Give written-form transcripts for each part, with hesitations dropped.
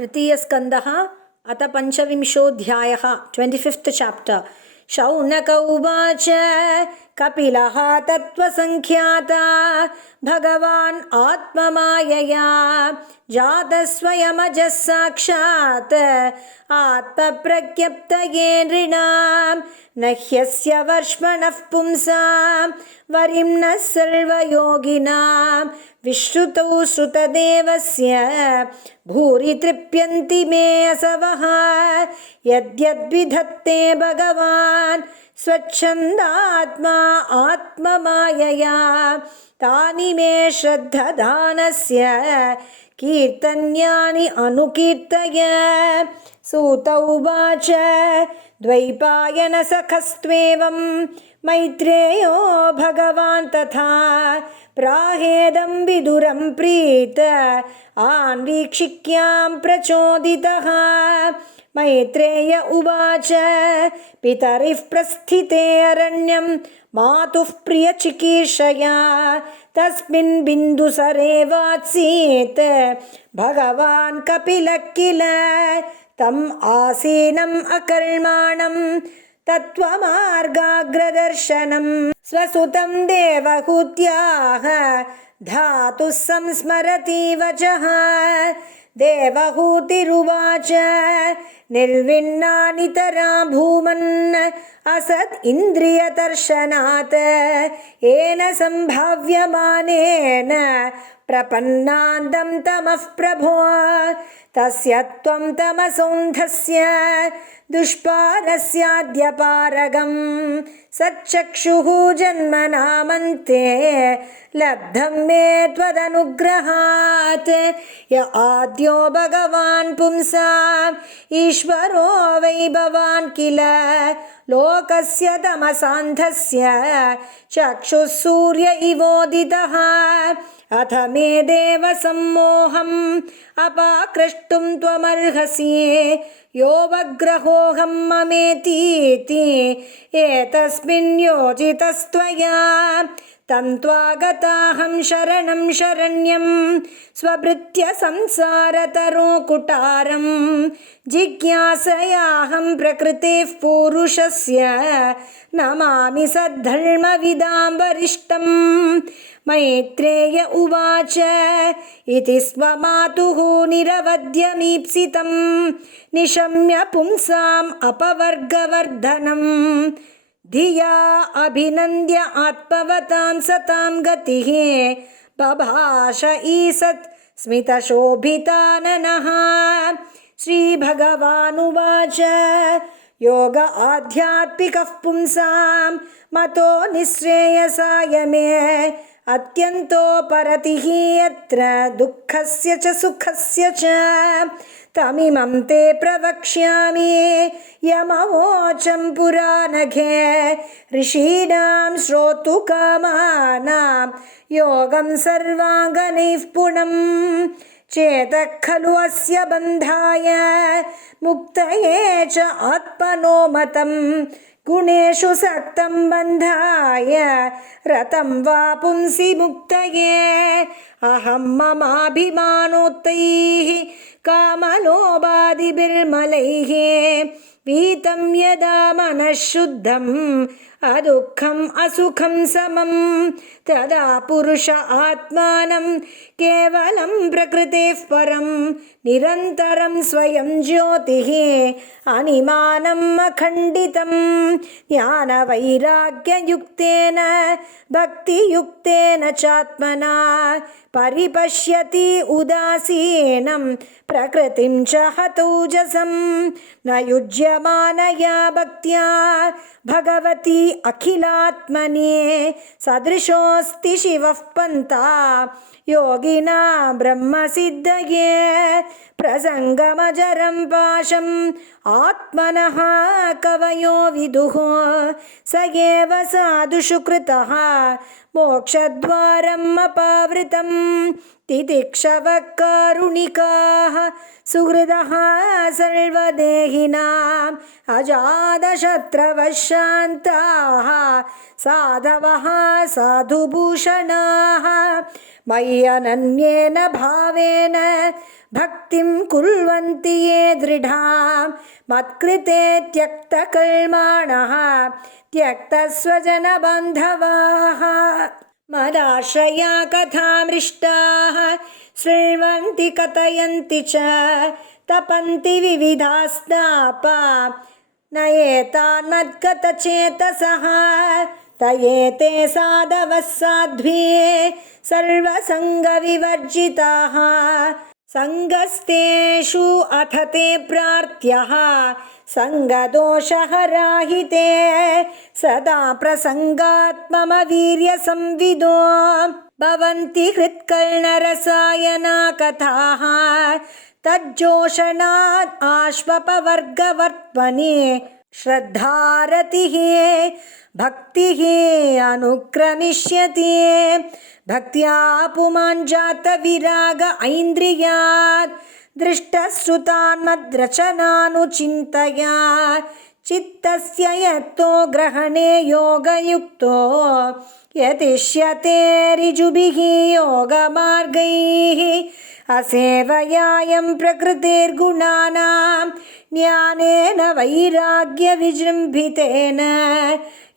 तृतीयस्कन्धः अथ पञ्चविंशोऽध्यायः 25th chapter। Shaunaka उवाच कपिलः तत्त्वसङ्ख्याता भगवान् आत्ममायया जातः स्वयमजः साक्षात् आत्मप्रज्ञप्तये नृणां न ह्यस्य वर्ष्मणः पुंसां वरिं नः सर्वयोगिनां विश्रुतौ श्रुतदेवस्य भूरि तृप्यन्ति मे असवः यद्यद्विधत्ते भगवान् स्वच्छन्दात्मा आत्ममायया तानि मे श्रद्धदानस्य कीर्तन्यानि अनुकीर्तय। सूत उवाच द्वैपायनसखस्त्वेवं मैत्रेयो भगवान् तथा प्राहेदं विदुरं प्रीत आन्वीक्षिक्यां प्रचोदितः। मैत्रेय उवाच पितरिः प्रस्थिते अरण्यं मातुः प्रियचिकीर्षया तस्मिन् बिन्दुसरे वात्सीत् भगवान् कपिलः किल तम् आसीनम् अकर्माणं तत्त्वमार्गाग्रदर्शनं स्वसुतं देवहूत्याः धातुः संस्मरति वचः। देवहूतिरुवाच निर्विण्णानितरा भूमन् असत् इन्द्रियदर्शनात् येन सम्भाव्यमानेन प्रपन्नान्दं तमः प्रभो तस्य त्वं तमसोऽन्धस्य दुष्पारस्याद्यपारगं सच्चक्षुः जन्मनामन्ते लब्धं मे त्वदनुग्रहात्। य आद्यो भगवान् पुंसाम् ईश्वरो वै भवान् किल लोकस्य तमसान्धस्य चक्षुः सूर्य इवोदितः। अथ मे देव सम्मोहम् अपाकृष्टुं त्वमर्हसि योऽवग्रहोऽहं ममेतीति एतस्मिन् योजितस्त्वया तं त्वागताहं शरणं शरण्यं स्वभृत्य संसारतरो कुटारं जिज्ञासयाहं प्रकृतेः पुरुषस्य नमामि सद्धर्मविदां वरिष्ठं। मैत्रेय उवाच इति स्वमातुः निरवध्यमीप्सितं निशम्य पुंसाम् अपवर्गवर्धनं धिया अभिनन्द्य आत्मवतां सतां गतिः बभाष ईसत् स्मितशोभिताननः। श्रीभगवानुवाच योग आध्यात्मिकः पुंसां मतो निःश्रेयसाय मे अत्यन्तो परतिः यत्र दुःखस्य च सुखस्य च तमिमं ते प्रवक्ष्यामि यमवोचं पुराणघे ऋषीणां श्रोतुकामानां योगं सर्वाङ्गनैः पुणं चेतः खलु अस्य बन्धाय मुक्तये च आत्मनो मतं गुणेषु सक्तं बन्धाय रतं वा पुंसि मुक्तये अहं ममाभिमानोत्तैः कामलोभादिभिर्मलैः वीतं यदा मनः शुद्धम् अदुःखम् असुखं समं तदा पुरुष आत्मानं केवलं प्रकृतेः परं निरन्तरं स्वयं ज्योतिः अनिमानम् अखण्डितं ज्ञानवैराग्ययुक्तेन भक्तियुक्तेन चात्मना परिपश्यति उदासीनं प्रकृतिं च हतौजसं न युज्यमानया भक्त्या भगवती अखिलात्मने सदृशोऽस्ति शिवः पन्था योगिना ब्रह्मसिद्धये प्रसङ्गमजरं पाशम् आत्मनः कवयो विदुः स एव साधुषु कृतः मोक्षद्वारम् अपावृतं तितिक्षवः कारुणिकाः सुहृदः सर्वदेहिनाम् अजातशत्रवः शान्ताः साधवः साधुभूषणाः मय्यनन्येन भावेन भक्तिं कुर्वन्ति ये दृढां मत्कृते त्यक्तकर्माणः त्यक्तस्वजनबान्धवाः मदाश्रया कथामृष्टाः शृण्वन्ति कथयन्ति च तपन्ति विविधास्तापा नयेतान्मद्गतचेतसः तयेते साधवः साध्वी सर्वसङ्गविवर्जिताः सङ्गस्तेषु अथ ते प्रार्थ्यः सङ्गदोषहराहिते सदा प्रसङ्गात्मवीर्यसंविदो भवन्ति हृत्कर्णरसायना कथाः तज्जोषणात् आश्वपवर्गवर्त्मनि श्रद्धारतिः भक्तिः अनुक्रमिष्यति भक्त्या पुमान् जातविराग ऐन्द्रियात् दृष्टश्रुतान्मद्रचनानुचिन्तया चित्तस्य यत्तो ग्रहणे योगयुक्तो यतिष्यते ऋजुभिः योगमार्गैः असेवयायं प्रकृतिर्गुणानां ज्ञानेन वैराग्यविजृम्भितेन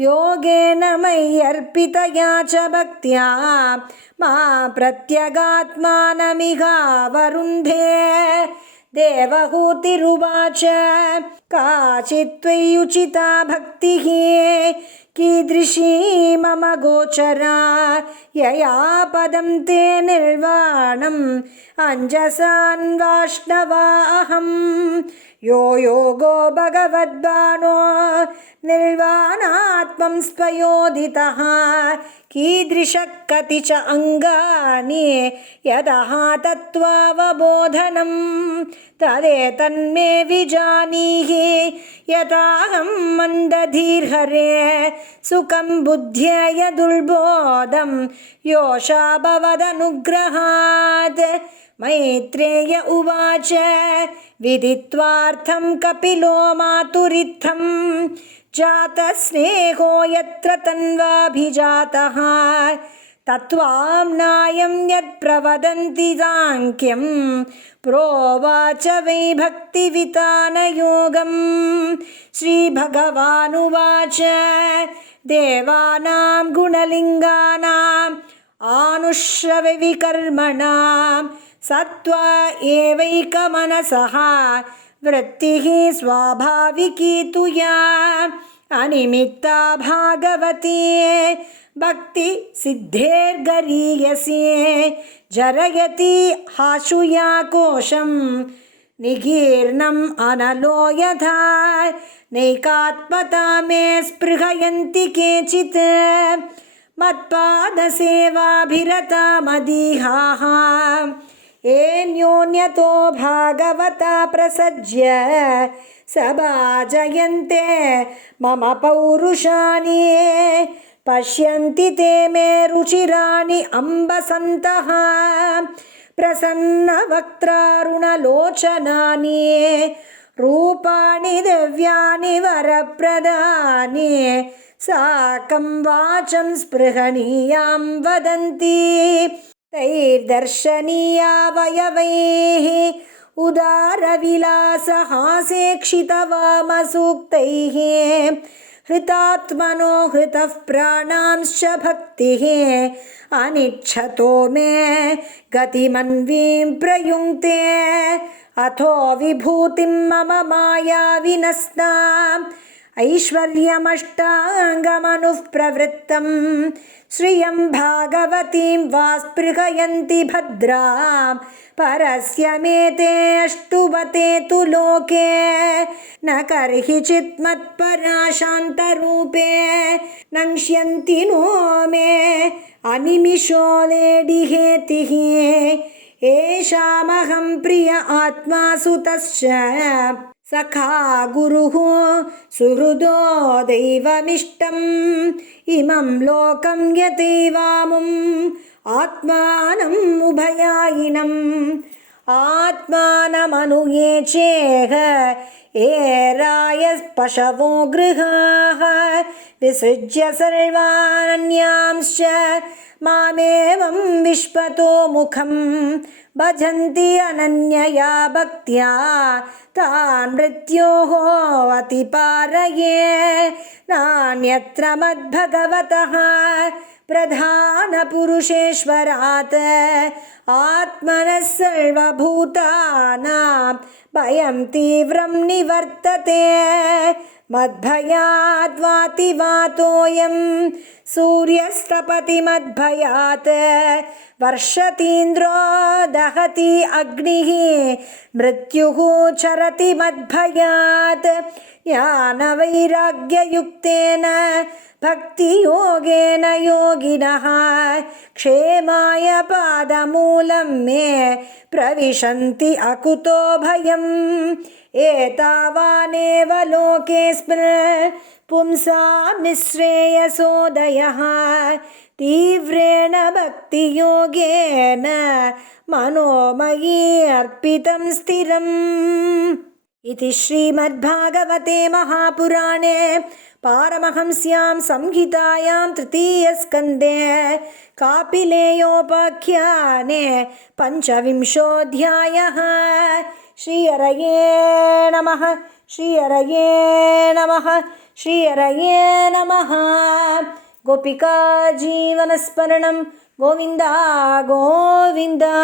योगेन मय्यर्पितया च भक्त्या मा प्रत्यगात्मानमिहावरुन्धे देवहूतिरुवाच काचित् त्वय्युचिता भक्तिः कीदृशी मम गोचरा यया पदं ते निर्वाणम् अञ्जसान्वाष्णवाहम् यो योगो भगवद्बाणो निर्वाणात्मं स्वयोदितः कीदृशः कति च अङ्गानि यदः तत्त्वावबोधनं तदेतन्मे विजानीहि यताहं मन्दधीर्हरे सुखं बुद्ध्या यदुर्बोधं योषा भवदनुग्रहात् मैत्रेय उवाच विदित्वार्थं कपिलो मातुरित्थं जातस्नेहो यत्र तन्वाभिजातः तत्त्वाम्नायं यत्प्रवदन्ति साङ्ख्यं प्रोवाच वै भक्तिवितानयोगं श्रीभगवानुवाच देवानां गुणलिङ्गानाम् आनुश्रवविकर्मणां सत्त्वा एवैकमनसः वृत्तिः स्वाभाविकी तु या अनिमित्ता भागवती भक्ति सिद्धेर्गरीयसी जरयति हाशुया कोशं निगीर्णम् अनलो यथा नैकात्मता मे स्पृहयन्ति केचित् मत्पादसेवाभिरता मदीहाः येऽन्योन्यतो भागवता प्रसज्य सभाजयन्ते मम पौरुषाणि पश्यन्ति ते मे रुचिराणि अम्बसन्तः प्रसन्नवक्त्रारुणलोचनानि रूपाणि दिव्यानि वरप्रदानि साकं वाचं स्पृहणीयां वदन्ति तैर्दर्शनीयावयवैः उदारविलासहासेक्षितवामसूक्तैः हृतात्मनो हृतः प्राणांश्च भक्तिः अनिच्छतो मे गतिमन्वीं प्रयुङ्क्ते अथो विभूतिं मम माया विनस्ताम् ऐश्वर्यमष्टाङ्गमनुः प्रवृत्तं श्रियं भागवतीं वा स्पृहयन्ति भद्रां परस्य मेते अष्टुवते तु लोके न कर्हिचित् मत्परा शान्तरूपे नङ्क्ष्यन्ति नो मे अनिमिषो लेडिहेतिः येषामहं प्रिय आत्मा सुतश्च सखा गुरुः सुहृदो दैवमिष्टम् इमं लोकं यथैवामुम् आत्मानम् उभयायिनम् आत्मानमनुये चेह एरायः पशवो गृहाः विसृज्य सर्वान्यांश्च मामेवं विश्वतो मुखं भजन्ति अनन्यया भक्त्या तान् मृत्योः अतिपारये नान्यत्र मद्भगवतः प्रधानपुरुषेश्वरात् आत्मनः सर्वभूतानां भयं तीव्रं निवर्तते मद्भयाद्वाति वातोऽयं सूर्यस्तपति मद्भयात् वर्षतीन्द्रो दहति अग्निः मृत्युः चरति मद्भयात् ज्ञानवैराग्ययुक्तेन भक्तियोगेन योगिनः क्षेमाय पादमूलं मे प्रविशन्ति अकुतो भयम् एतावानेव लोकेऽस्मिन् पुंसां निःश्रेयसोदयः तीव्रेण भक्तियोगेन मनोमयी अर्पितं स्थिरम् इति श्रीमद्भागवते महापुराणे पारमहंस्यां संहितायां तृतीयस्कन्धे कापिलेयोपाख्याने पञ्चविंशोऽध्यायः। श्रीहरये नमः श्रीहरये नमः श्रीहरये नमः। गोपिका जीवनस्मरणं गोविन्दा गोविन्दा।